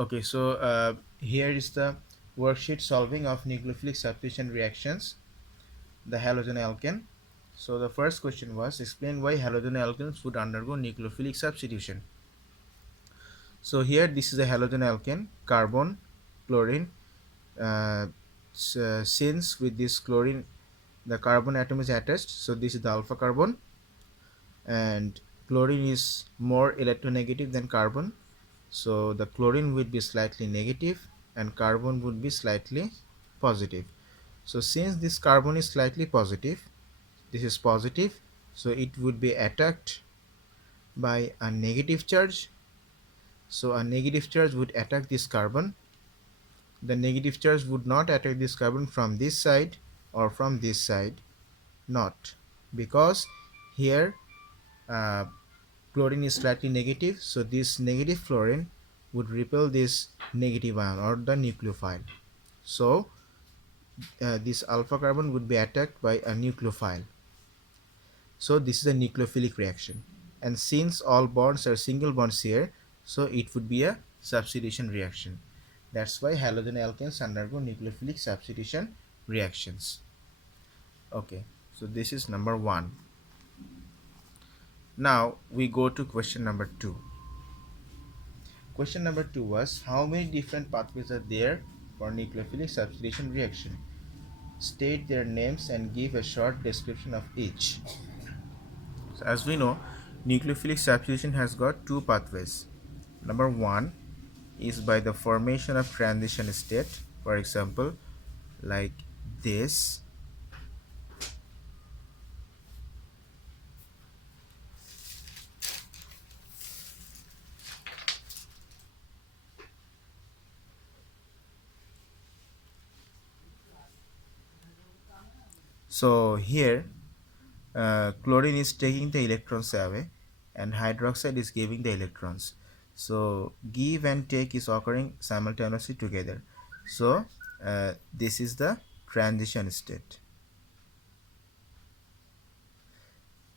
Okay, so here is the worksheet solving of nucleophilic substitution reactions, the halogen alkane. So the first question was explain why halogen alkanes would undergo nucleophilic substitution. So here this is a halogen alkane, carbon, chlorine. Uh, since with this chlorine the carbon atom is attached, so this is the alpha carbon, and chlorine is more electronegative than carbon, so the chlorine would be slightly negative and carbon would be slightly positive. So since this carbon is slightly positive, this is positive, so it would be attacked by a negative charge. So a negative charge would attack this carbon. The negative charge would not attack this carbon from this side or from this side, not, because here uh, chlorine is slightly negative, so this negative fluorine would repel this negative ion or the nucleophile. So this alpha carbon would be attacked by a nucleophile. So this is a nucleophilic reaction, and since all bonds are single bonds here, so it would be a substitution reaction. That's why halogen alkanes undergo nucleophilic substitution reactions. Okay, so this is number 1. Now we go to question number 2. Question number 2 was how many different pathways are there for nucleophilic substitution reaction? State their names and give a short description of each. So as we know, nucleophilic substitution has got two pathways. Number 1 is by the formation of transition state, for example, like this. So here chlorine is taking the electrons away and hydroxide is giving the electrons. So give and take is occurring simultaneously together. So this is the transition state.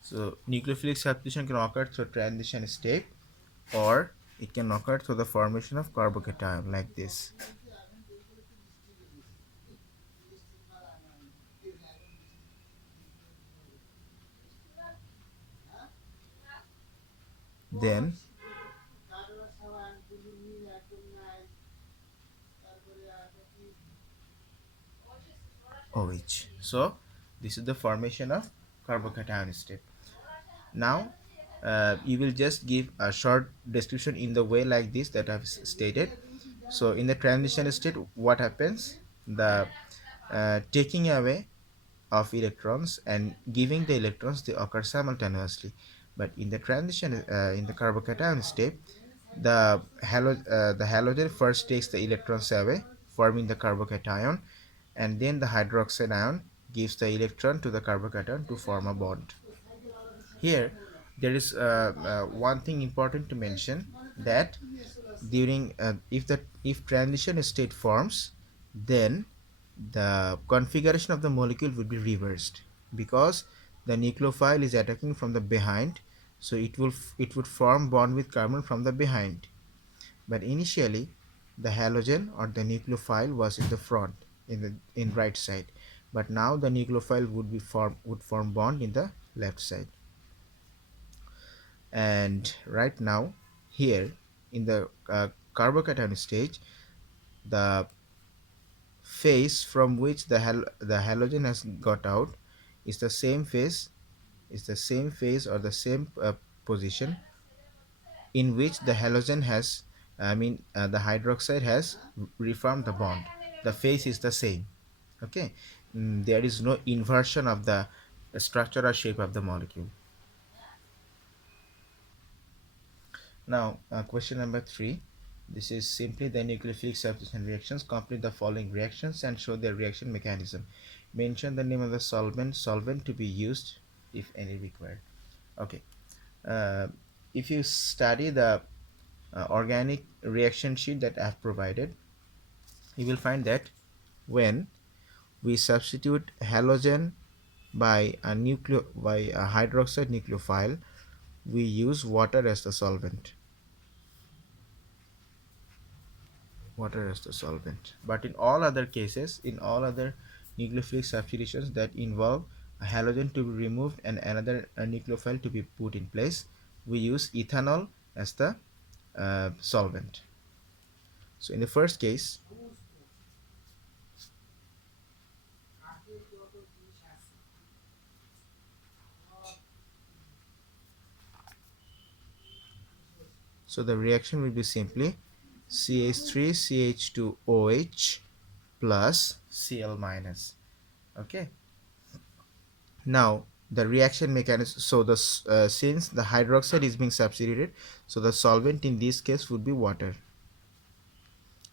So nucleophilic substitution can occur through transition state, or it can occur through the formation of carbocation like this. Then OH. So this is the formation of carbocation state. Now you will just give a short description in the way like this that I've stated. So in the transition state, what happens? The taking away of electrons and giving the electrons, they occur simultaneously. But in the transition, in the carbocation state, the halogen first takes the electrons away, forming the carbocation, and then the hydroxide ion gives the electron to the carbocation to form a bond. Here there is one thing important to mention, that during if transition state forms, then the configuration of the molecule would be reversed, because the nucleophile is attacking from the behind, so it would form bond with carbon from the behind. But initially the halogen or the nucleophile was in the front, in right side, but now the nucleophile would form bond in the left side. And right now here in the carbocation stage, the phase from which the halogen has got out is the same phase, or the same position in which the halogen has, the hydroxide has reformed the bond. The phase is the same. Okay. There is no inversion of the structure or shape of the molecule. Now, question number 3. This is simply the nucleophilic substitution reactions. Complete the following reactions and show their reaction mechanism. Mention the name of the solvent to be used if any required. Okay. Uh, if you study the organic reaction sheet that I have provided, you will find that when we substitute halogen by a hydroxide nucleophile, we use water as the solvent. water as the solvent. But in all other cases, in all other nucleophilic substitutions that involve a halogen to be removed and another nucleophile to be put in place, we use ethanol as the solvent. So in the first case, so the reaction will be simply CH3CH2OH plus Cl minus. Okay. Now the reaction mechanism. So the since the hydroxide is being substituted, so the solvent in this case would be water,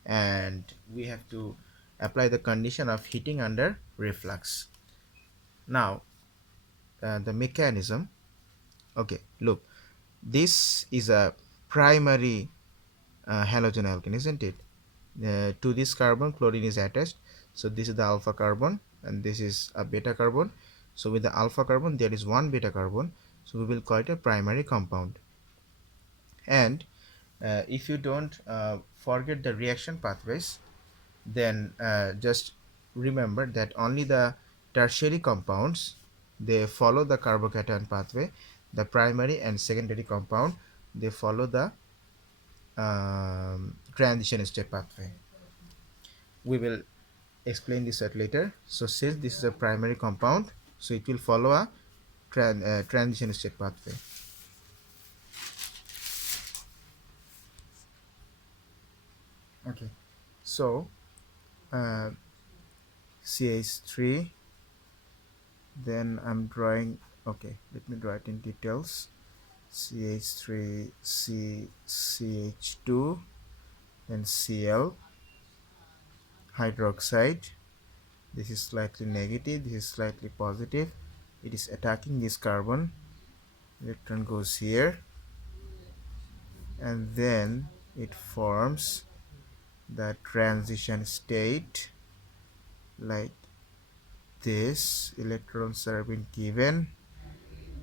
and we have to apply the condition of heating under reflux. Now the mechanism. Okay, look, this is a primary halogen alkane, isn't it? To this carbon, chlorine is attached. So this is the alpha carbon and this is a beta carbon. So with the alpha carbon there is one beta carbon, so we will call it a primary compound. And if you don't forget the reaction pathways, then just remember that only the tertiary compounds, they follow the carbocation pathway. The primary and secondary compound, they follow the transition state pathway. We will explain this at later. So since this is a primary compound, so it will follow a transition state pathway. Okay, so CH3, then I'm drawing, okay, let me draw it in details. CH3 CH2 and Cl hydroxide. This is slightly negative, this is slightly positive. It is attacking this carbon, electron goes here, and then it forms the transition state like this. Electrons are being given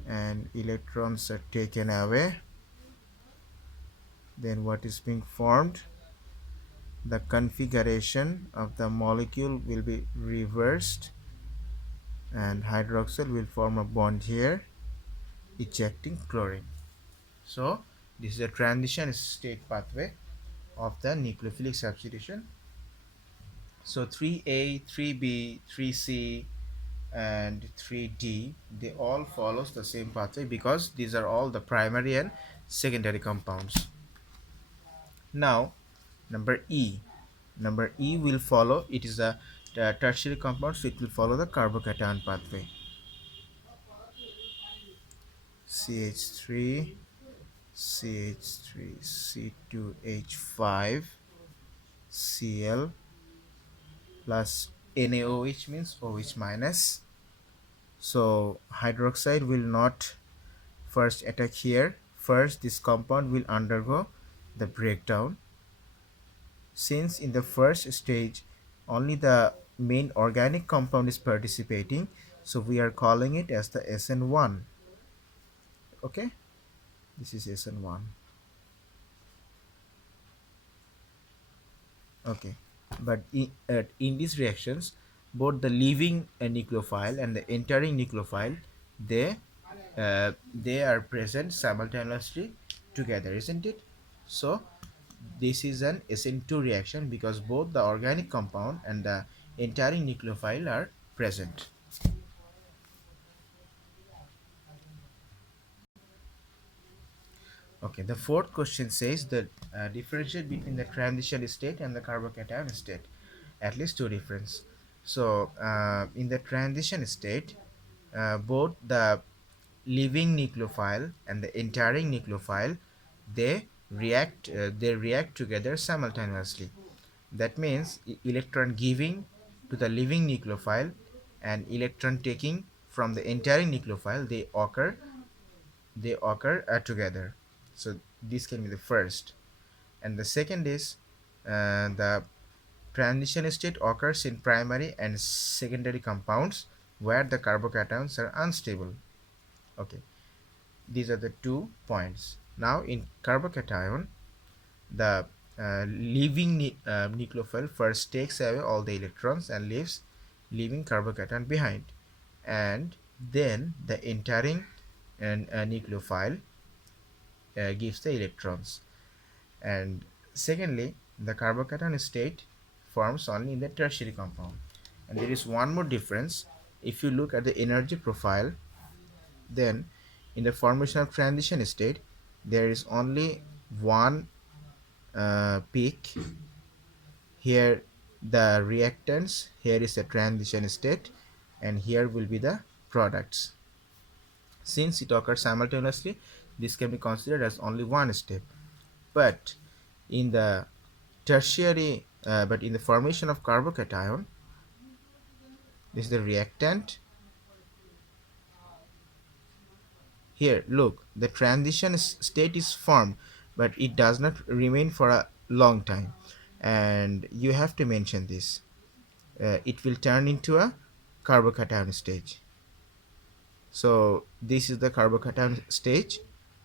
and electrons are taken away. Then what is being formed? The configuration of the molecule will be reversed and hydroxyl will form a bond here, ejecting chlorine. So this is a transition state pathway of the nucleophilic substitution. So 3A, 3B, 3C and 3D, they all follows the same pathway because these are all the primary and secondary compounds. Now number E. Number E will follow, it is a tertiary compound, so it will follow the carbocation pathway. CH3, CH3, C2H5, Cl plus NaOH means OH minus. So hydroxide will not first attack here. First this compound will undergo the breakdown. Since in the first stage only the main organic compound is participating, so we are calling it as the SN1. Okay, this is SN1. Okay, but in these reactions, both the leaving nucleophile and the entering nucleophile, they are present simultaneously together, isn't it? So this is an SN2 reaction because both the organic compound and the entering nucleophile are present. Okay, the fourth question says that differentiate between the transition state and the carbocation state. At least two difference. So in the transition state, both the leaving nucleophile and the entering nucleophile, they react together simultaneously. That means electron giving to the leaving nucleophile and electron taking from the entering nucleophile, they occur together. So this can be the first, and the second is the transition state occurs in primary and secondary compounds where the carbocations are unstable. Okay, these are the 2 points. Now in carbocation, the nucleophile first takes away all the electrons and leaving carbocation behind, and then the entering and nucleophile gives the electrons. And secondly, the carbocation state forms only in the tertiary compound. And there is one more difference. If you look at the energy profile, then in the formation of transition state, there is only one peak. Here the reactants, here is a transition state, and here will be the products. Since it occurs simultaneously, this can be considered as only one step. But in the but in the formation of carbocation, this is the reactant. Here, look, the transition state is formed, but it does not remain for a long time. And you have to mention this. It will turn into a carbocation stage. So this is the carbocation stage,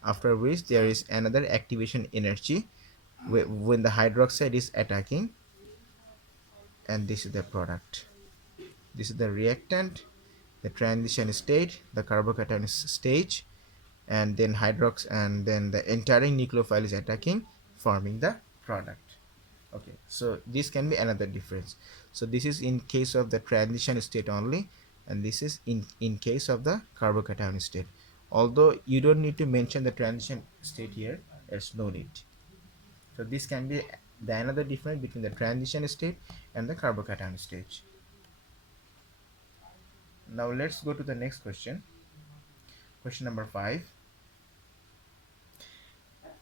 after which there is another activation energy when the hydroxide is attacking, and this is the product. This is the reactant, the transition state, the carbocation stage, and then the entering nucleophile is attacking, forming the product. Okay, so this can be another difference. So this is in case of the transition state only, and this is in case of the carbocation state. Although you don't need to mention the transition state here, there's no need. So this can be the another difference between the transition state and the carbocation stage. Now let's go to the next question. Question number 5.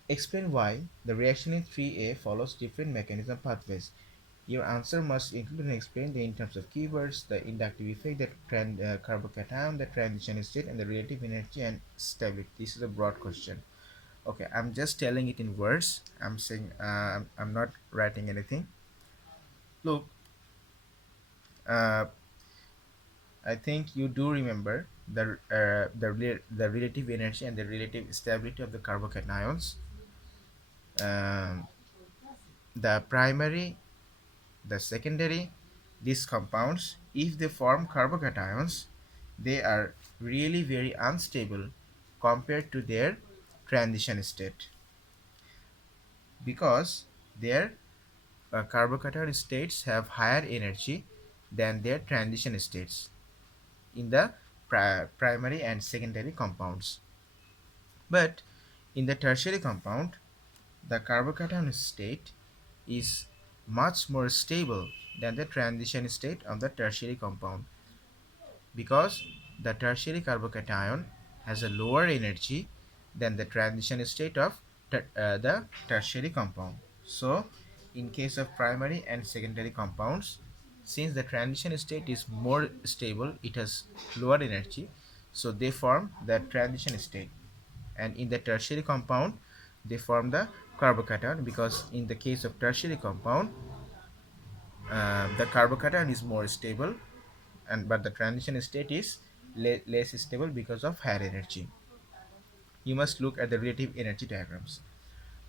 Explain why the reaction in 3A follows different mechanism pathways. Your answer must include and explain in terms of keywords the inductive effect, the carbocation, the transition state, and the relative energy and stability. This is a broad question. Okay, I'm just telling it in words. I'm saying I'm not writing anything. Look, uh, I think you do remember the relative energy and the relative stability of the carbocations. Um, the primary, the secondary, these compounds, if they form carbocations, they are really very unstable compared to their transition state, because their carbocation states have higher energy than their transition states in the primary and secondary compounds. But in the tertiary compound, the carbocation state is much more stable than the transition state of the tertiary compound, because the tertiary carbocation has a lower energy than the transition state of the tertiary compound. So in case of primary and secondary compounds, since the transition state is more stable, it has lower energy, so they form the transition state. And in the tertiary compound, they form the carbocation, because in the case of tertiary compound, the carbocation is more stable, and but the transition state is less stable because of higher energy. You must look at the relative energy diagrams.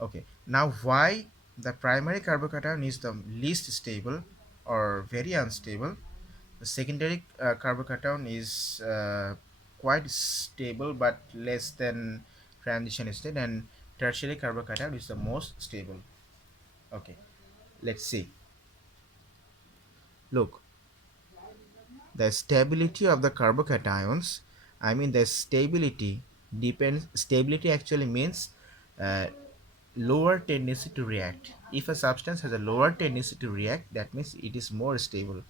Okay, now why the primary carbocation is the least stable or very unstable? The secondary carbocation is quite stable but less than transition state, and tertiary carbocation is the most stable. Okay, let's see. Look, the stability of the carbocations, I mean the stability depends, stability actually means uh, lower tendency to react. If a substance has a lower tendency to react, that means it is more stable.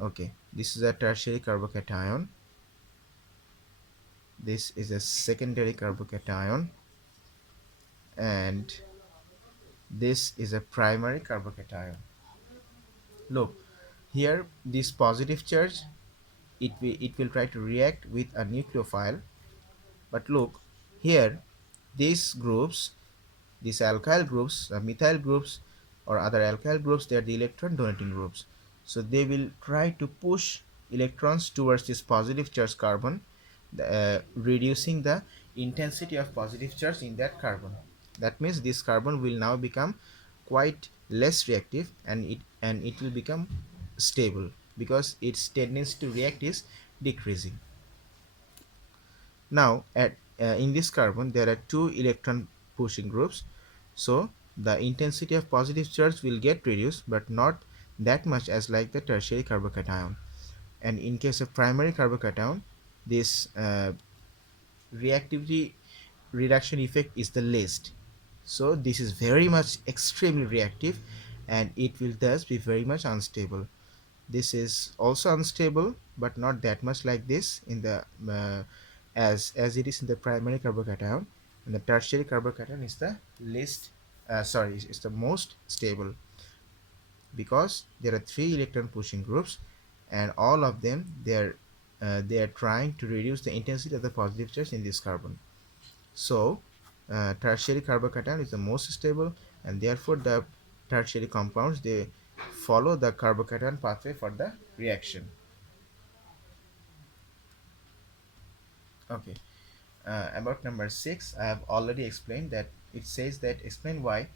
Okay, this is a tertiary carbocation, this is a secondary carbocation, and this is a primary carbocation. Look, here this positive charge, it will try to react with a nucleophile. But look, here these groups, these alkyl groups, methyl groups or other alkyl groups, they are the electron donating groups. So they will try to push electrons towards this positive charge carbon, reducing the intensity of positive charge in that carbon. That means this carbon will now become quite less reactive, and it will become stable because its tendency to react is decreasing. Now in this carbon there are two electron pushing groups, so the intensity of positive charge will get reduced, but not that much as like the tertiary carbocation. And in case of primary carbocation, this reactivity reduction effect is the least. So this is very much extremely reactive, and it will thus be very much unstable. This is also unstable, but not that much like this in the as it is in the primary carbocation, and the tertiary carbocation is the least sorry, is the most stable, because there are three electron pushing groups, and all of them they are trying to reduce the intensity of the positive charge in this carbon. So tertiary carbocation is the most stable, and therefore the tertiary compounds, they follow the carbocation pathway for the reaction. Okay. About number 6, I have already explained that. It says that explain why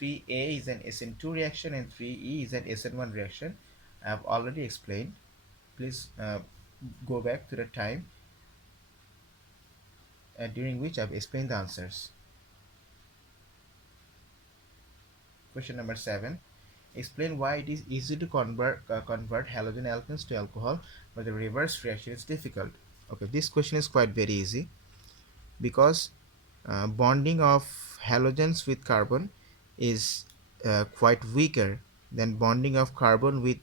3A is an SN2 reaction and 3E is an SN1 reaction. I have already explained. Please go back to the time during which I have explained the answers. Question number 7. Explain why it is easy to convert halogen alkanes to alcohol, but the reverse reaction is difficult. Okay, this question is quite very easy, because bonding of halogens with carbon is quite weaker than bonding of carbon with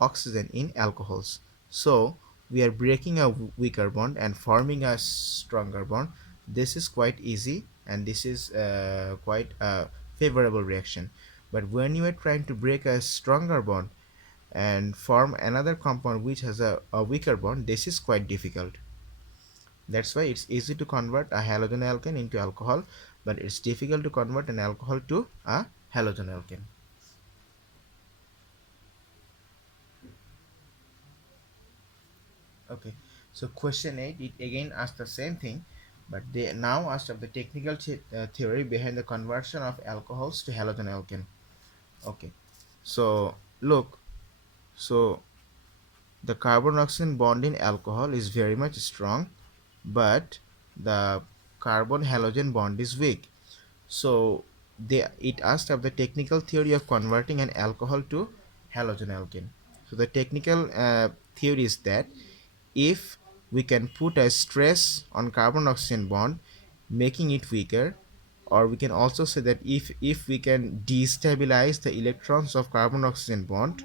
oxygen in alcohols. So we are breaking a weaker bond and forming a stronger bond. This is quite easy, and this is quite a favorable reaction. But when you are trying to break a stronger bond and form another compound which has a weaker bond, this is quite difficult. That's why it's easy to convert a halogen alkane into alcohol, but it's difficult to convert an alcohol to a halogen alkane. Okay, so question 8, it again asks the same thing, but they now asked of the technical theory behind the conversion of alcohols to halogen alkane. Okay, so look, so the carbon oxygen bond in alcohol is very much strong, but the carbon halogen bond is weak. So it asked of the technical theory of converting an alcohol to halogen alkane. So the technical theory is that if we can put a stress on carbon oxygen bond, making it weaker, or we can also say that if we can destabilize the electrons of carbon oxygen bond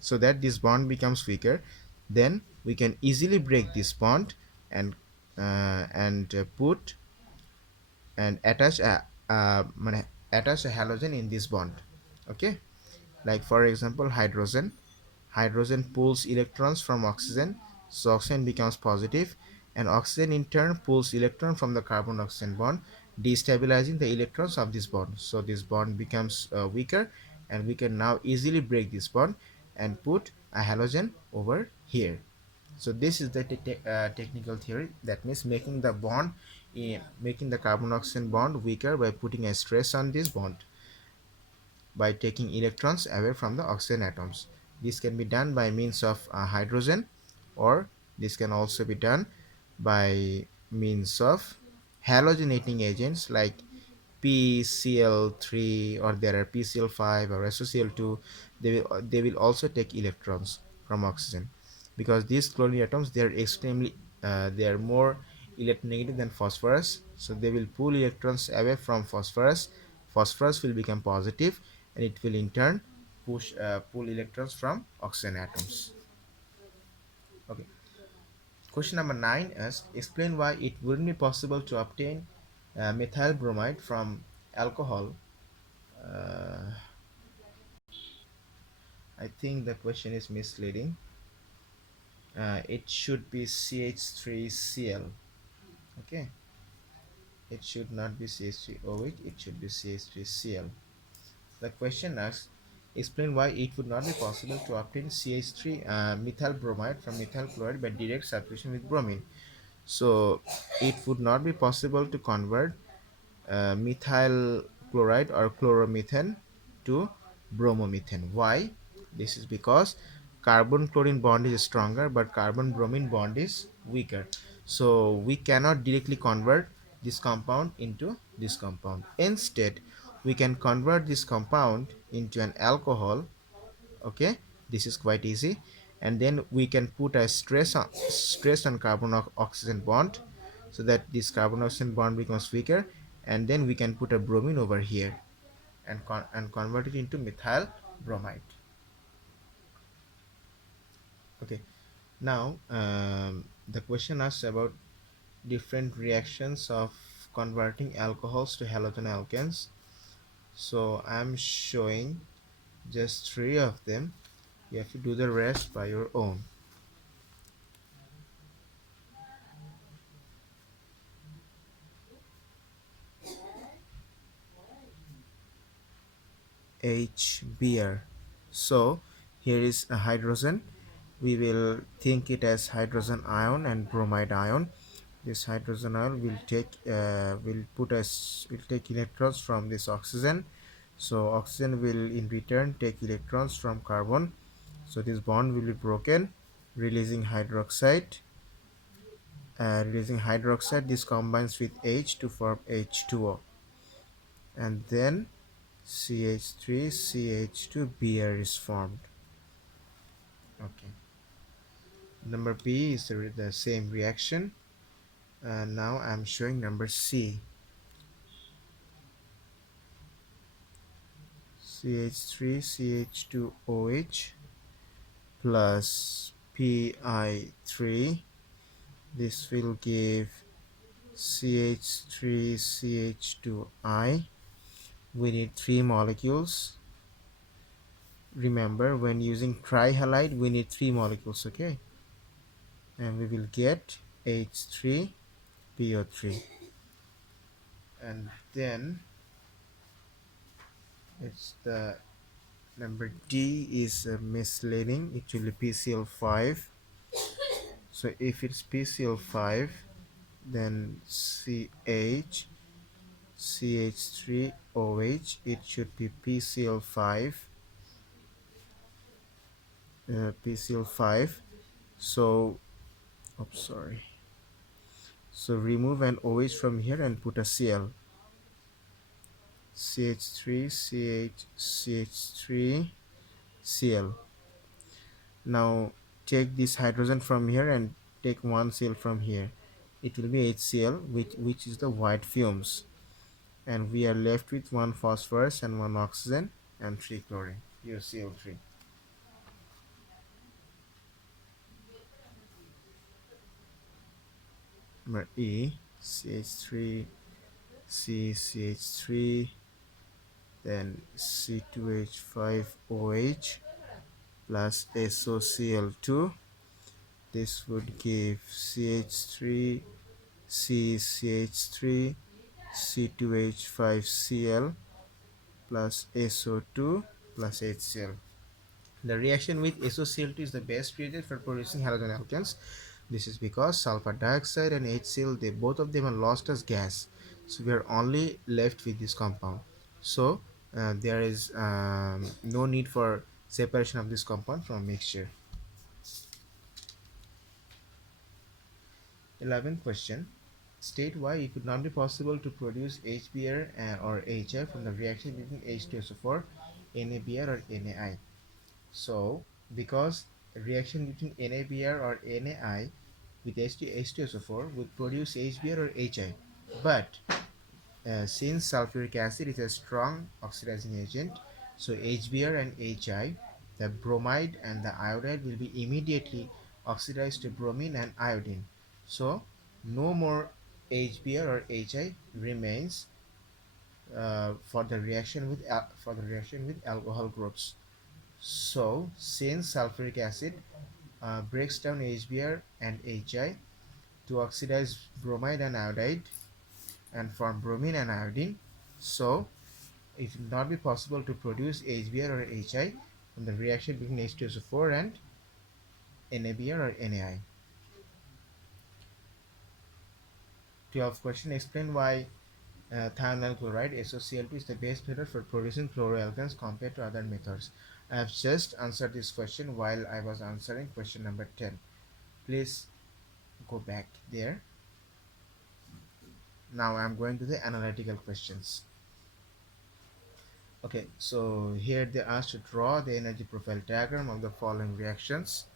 so that this bond becomes weaker, then we can easily break this bond and put and attach a halogen in this bond. Okay, like for example hydrogen pulls electrons from oxygen, so oxygen becomes positive, and oxygen in turn pulls electron from the carbon oxygen bond, destabilizing the electrons of this bond, so this bond becomes weaker, and we can now easily break this bond and put a halogen over here. So this is the technical theory. That means making the bond making the carbon oxygen bond weaker by putting a stress on this bond by taking electrons away from the oxygen atoms. This can be done by means of hydrogen, or this can also be done by means of halogenating agents like PCl3, or there are PCl5 or SOCl2. They will also take electrons from oxygen, because these chlorine atoms, they are extremely they are more electronegative than phosphorus, so they will pull electrons away from phosphorus. Phosphorus will become positive, and it will in turn pull electrons from oxygen atoms. Okay, question number 9 is explain why it wouldn't be possible to obtain methyl bromide from alcohol. uh, I think the question is misleading. It should be CH3Cl. Okay, it should not be CH3OH, it should be CH3Cl. The question asks explain why it would not be possible to obtain CH3 methyl bromide from methyl chloride by direct substitution with bromine. So it would not be possible to convert methyl chloride or chloromethane into bromomethane. Why? This is because carbon chlorine bond is stronger but carbon bromine bond is weaker. So we cannot directly convert this compound into this compound. Instead, we can convert this compound into an alcohol. Okay, this is quite easy. And then we can put a stress on carbon oxygen bond, so that this carbon oxygen bond becomes weaker, and then we can put a bromine over here and convert it into methyl bromide. Okay, now the question asks about different reactions of converting alcohols to halogen alkanes. So I'm showing just three of them. You have to do the rest by your own. H beer. So here is a hydrogen. We will think it as hydrogen ion and bromide ion. This hydrogen ion will take electrons from this oxygen. So oxygen will in return take electrons from carbon. So this bond will be broken, releasing hydroxide. This combines with H to form H2O, and then CH3CH2 beer is formed. Okay. Number B is the same reaction. Now I'm showing number C. CH3CH2OH plus Pi3. This will give CH3CH2I. We need three molecules. Remember, when using trihalide, we need three molecules, okay? And we will get H3PO3. And then it's the number D is misleading. It will be PCl5. So if it's PCl5, then CH3OH, it should be PCl5. PCl5. So, oops, sorry. So remove an OH from here and put a Cl. CH3, CH3, Cl. Now take this hydrogen from here and take one Cl from here. It will be HCl, which is the white fumes. And we are left with one phosphorus and one oxygen and three chlorine, UCl3. Number E, CH3, CH3, then C2H5OH plus SOCl2. This would give CH3, CH3, C2H5Cl plus SO2 plus HCl. The reaction with SOCl2 is the best reagent for producing halogen alkanes. This is because sulfur dioxide and HCl, both of them are lost as gas. So we are only left with this compound. So there is no need for separation of this compound from mixture. 11th question. State why it would not be possible to produce HBr or HI from the reaction between H2SO4, NaBr or NaI. So, because a reaction between NaBr or NaI with H2SO4 would produce HBr or HI, but since sulfuric acid is a strong oxidizing agent, so HBr and HI, the bromide and the iodide will be immediately oxidized to bromine and iodine. So no more HBr or HI remains for the reaction with alcohol groups. So since sulfuric acid breaks down HBr and HI to oxidize bromide and iodide and form bromine and iodine, so it will not be possible to produce HBr or HI from the reaction between H2SO4 and NaBr or NaI. 12th question. Explain why thionyl chloride SOCl2 is the best method for producing chloroalkanes compared to other methods. I have just answered this question while I was answering question number 10. Please go back there. Now I am going to the analytical questions. Okay, so here they asked to draw the energy profile diagram of the following reactions.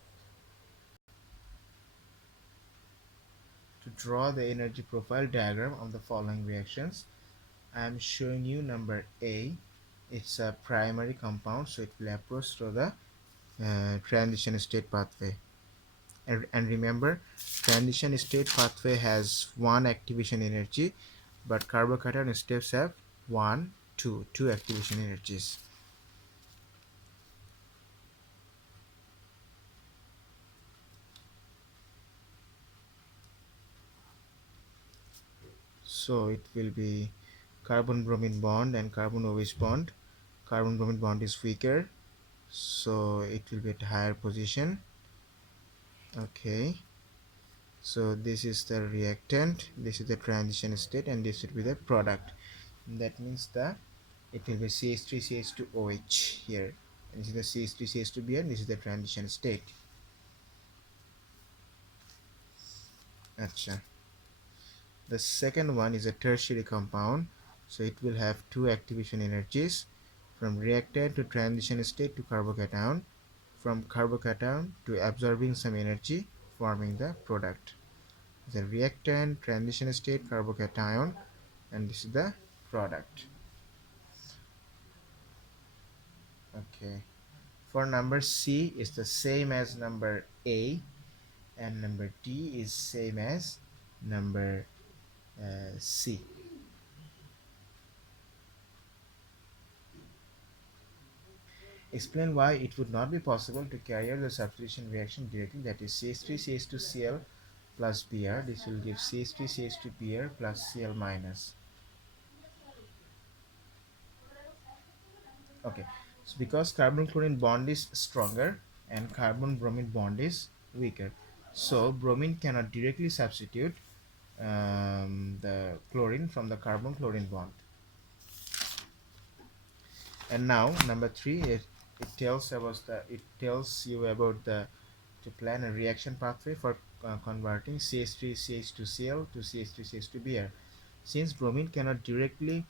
To draw the energy profile diagram of the following reactions, I am showing you number A. It's a primary compound, so it will approach through the transition state pathway. And remember, transition state pathway has one activation energy, but carbocation steps have two activation energies. So it will be carbon bromine bond and carbon OH bond. Carbon bromine bond is weaker, so it will be at higher position. Okay, so this is the reactant, this is the transition state, and this will be the product. That means that it will be CH3CH2OH here, and this is the CH3CH2B, and this is the transition state. Acha. The second one is a tertiary compound, so it will have two activation energies, from reactant to transition state to carbocation, from carbocation to absorbing some energy, forming the product. The reactant, transition state, carbocation, and this is the product. Okay, for number C is the same as number A, and number D is same as number C. Explain why it would not be possible to carry out the substitution reaction directly, that is CH3CH2Cl plus Br. This will give CH3CH2Br plus Cl minus. Okay, so because carbon chlorine bond is stronger and carbon bromine bond is weaker, so bromine cannot directly substitute the chlorine from the carbon chlorine bond. And now number 3, it tells you about the to plan a reaction pathway for converting CH3CH2Cl to CH3CH2Br. Since bromine cannot directly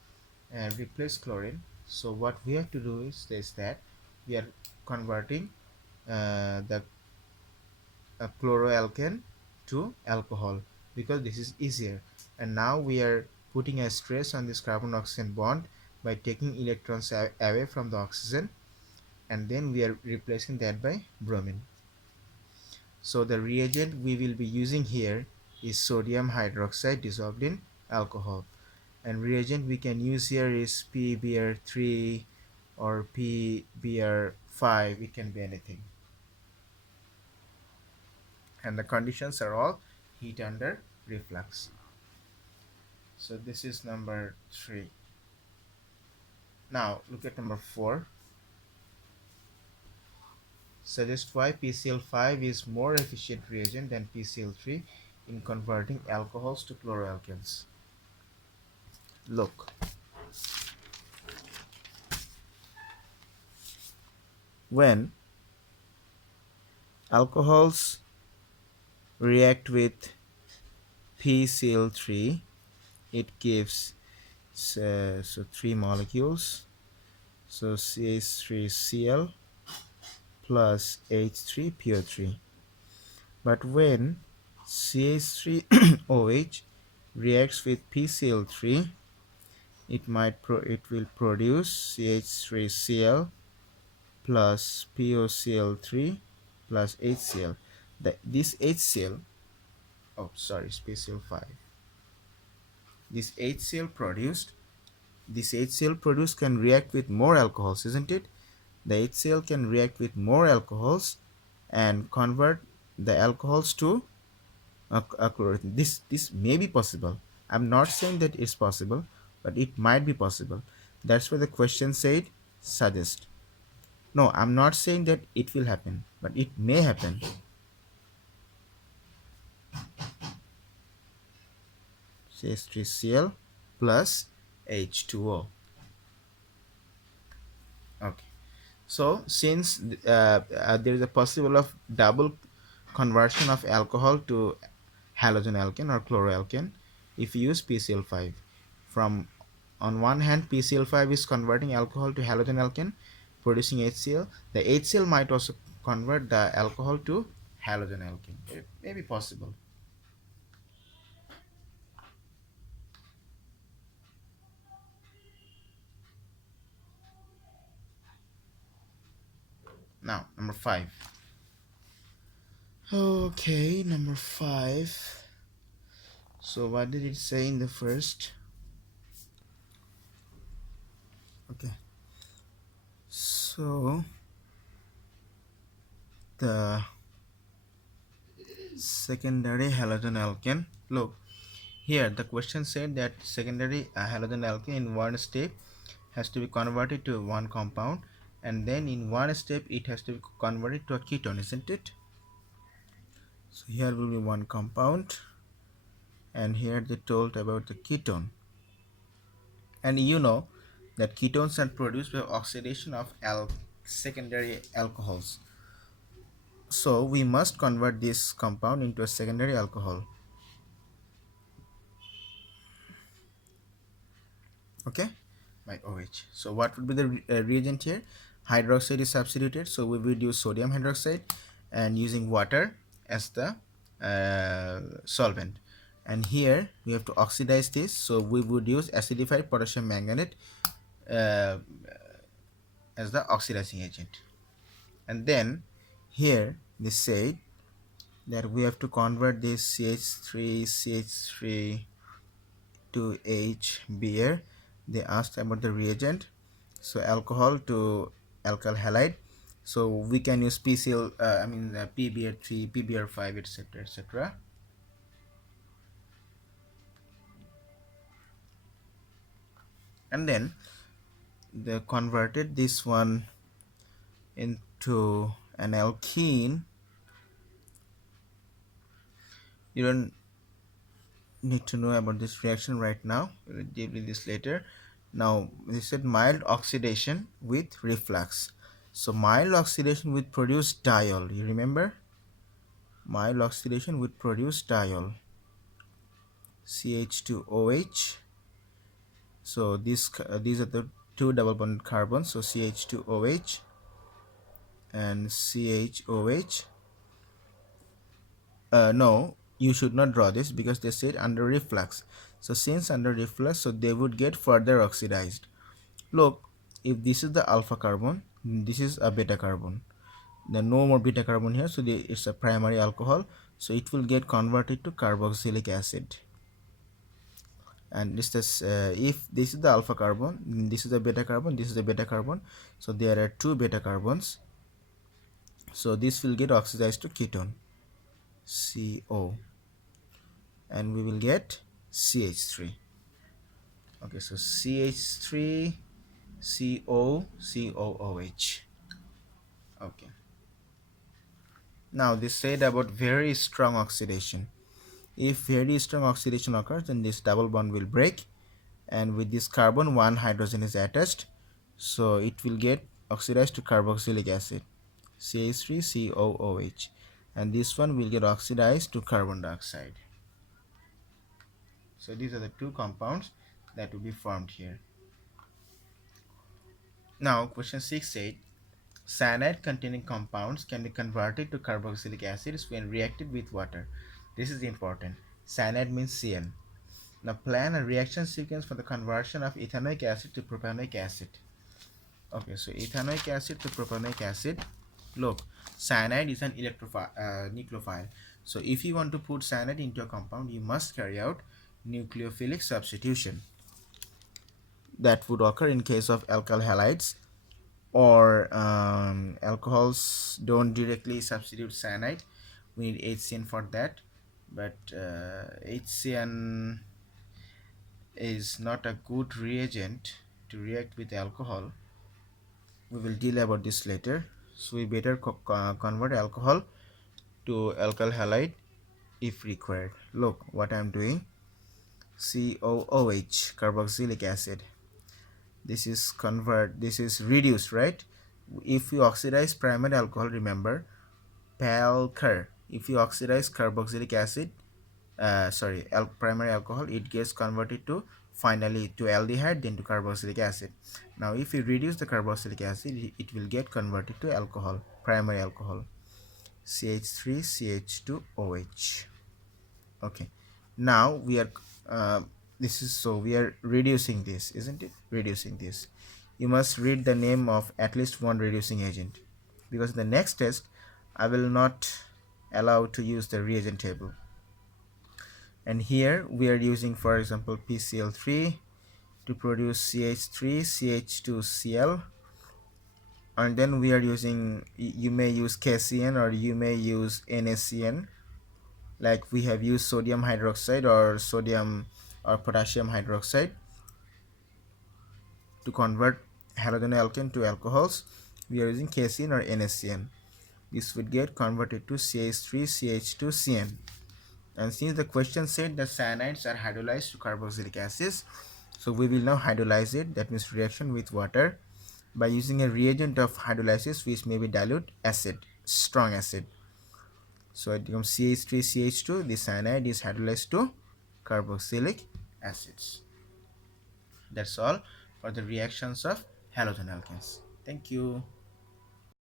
replace chlorine, so what we have to do is this, that we are converting the chloroalkane to alcohol, because this is easier. And now we are putting a stress on this carbon oxygen bond by taking electrons away from the oxygen, and then we are replacing that by bromine. So the reagent we will be using here is sodium hydroxide dissolved in alcohol, and reagent we can use here is PBr3 or PBr5. It can be anything, and the conditions are all heat under reflux. So this is number 3. Now look at number 4. Suggest why PCl5 is more efficient reagent than PCl3 in converting alcohols to chloroalkanes. Look, when alcohols react with PCl3, it gives so 3 molecules, so CH3Cl plus H3PO3. But when CH3OH reacts with PCl3, it will produce CH3Cl plus POCl3 plus HCl. This HCl, oh sorry, PCl5. This HCl produced can react with more alcohols, isn't it? The HCl can react with more alcohols and convert the alcohols to a chlorine. This may be possible. I'm not saying that it's possible, but it might be possible. That's why the question said suggest. No, I'm not saying that it will happen, but it may happen. CH3Cl plus H2O. Okay. So since there is a possible of double conversion of alcohol to halogen alkane or chloroalkane if you use PCl5. From on one hand, PCl5 is converting alcohol to halogen alkane, producing HCl. The HCl might also convert the alcohol to halogen alkane. It may be possible. Now, number 5. Okay, number 5. So what did it say in the first? Okay. So the secondary halogen alkane. Look, here the question said that secondary halogen alkane in one step has to be converted to one compound, and then in one step it has to be converted to a ketone, isn't it? So here will be one compound, and here they told about the ketone. And you know that ketones are produced by oxidation of secondary alcohols. So we must convert this compound into a secondary alcohol. Okay, by OH. So what would be the reagent here? Hydroxide is substituted, so we would use sodium hydroxide and using water as the solvent. And here we have to oxidize this, so we would use acidified potassium manganate uh, as the oxidizing agent. And then here they say that we have to convert this CH3 to HBr. They asked about the reagent, so alcohol to alkyl halide, so we can use PCl PBr3, PBr5, etc, etc. And then they converted this one into an alkene. You don't need to know about this reaction right now, we'll deal with this later. Now they said mild oxidation with reflux. So mild oxidation would produce diol, you remember? Mild oxidation would produce diol, CH2OH. So these are the two double bonded carbons, so CH2OH and CHOH. No, you should not draw this because they said under reflux. So since under reflux, so they would get further oxidized. Look, if this is the alpha carbon, this is a beta carbon. Then no more beta carbon here, so it's a primary alcohol, so it will get converted to carboxylic acid. And this is if this is the alpha carbon, this is the beta carbon, this is the beta carbon, so there are two beta carbons, so this will get oxidized to ketone, CO, and we will get CH3. Okay, so CH3 CO COOH. Okay, now this said about very strong oxidation. If very strong oxidation occurs, then this double bond will break, and with this carbon one hydrogen is attached, so it will get oxidized to carboxylic acid, CH3COOH, and this one will get oxidized to carbon dioxide. So these are the two compounds that will be formed here. Now question 6 said cyanide containing compounds can be converted to carboxylic acids when reacted with water. This is important. Cyanide means CN. Now plan a reaction sequence for the conversion of ethanoic acid to propanoic acid. Okay, so ethanoic acid to propanoic acid. Look, cyanide is an nucleophile. So if you want to put cyanide into a compound, you must carry out nucleophilic substitution. That would occur in case of alkyl halides, or alcohols don't directly substitute cyanide. We need HCN for that, but HCN is not a good reagent to react with alcohol. We will deal about this later, so we better convert alcohol to alkyl halide if required. Look what I'm doing. COOH, carboxylic acid. This is reduced, right? If you oxidize primary alcohol, remember PALCAR. If you oxidize carboxylic acid, primary alcohol, it gets converted to finally to aldehyde, then to carboxylic acid. Now if you reduce the carboxylic acid, it will get converted to alcohol, primary alcohol, CH3CH2OH. Okay, now we are we are reducing this, isn't it? Reducing this, you must read the name of at least one reducing agent, because in the next test I will not allow to use the reagent table. And here we are using, for example, PCl3 to produce CH3CH2Cl, and then we are using, you may use KCN or you may use NaCN, like we have used sodium hydroxide or sodium or potassium hydroxide to convert halogen to alcohols. We are using KCN or NaCN. This would get converted to CH3CH2CN. And since the question said that cyanides are hydrolyzed to carboxylic acids, so we will now hydrolyze it, that means reaction with water, by using a reagent of hydrolysis which may be dilute acid, strong acid. So it becomes CH3CH2, the cyanide is hydrolyzed to carboxylic acids. That's all for the reactions of halogen alkanes. Thank you.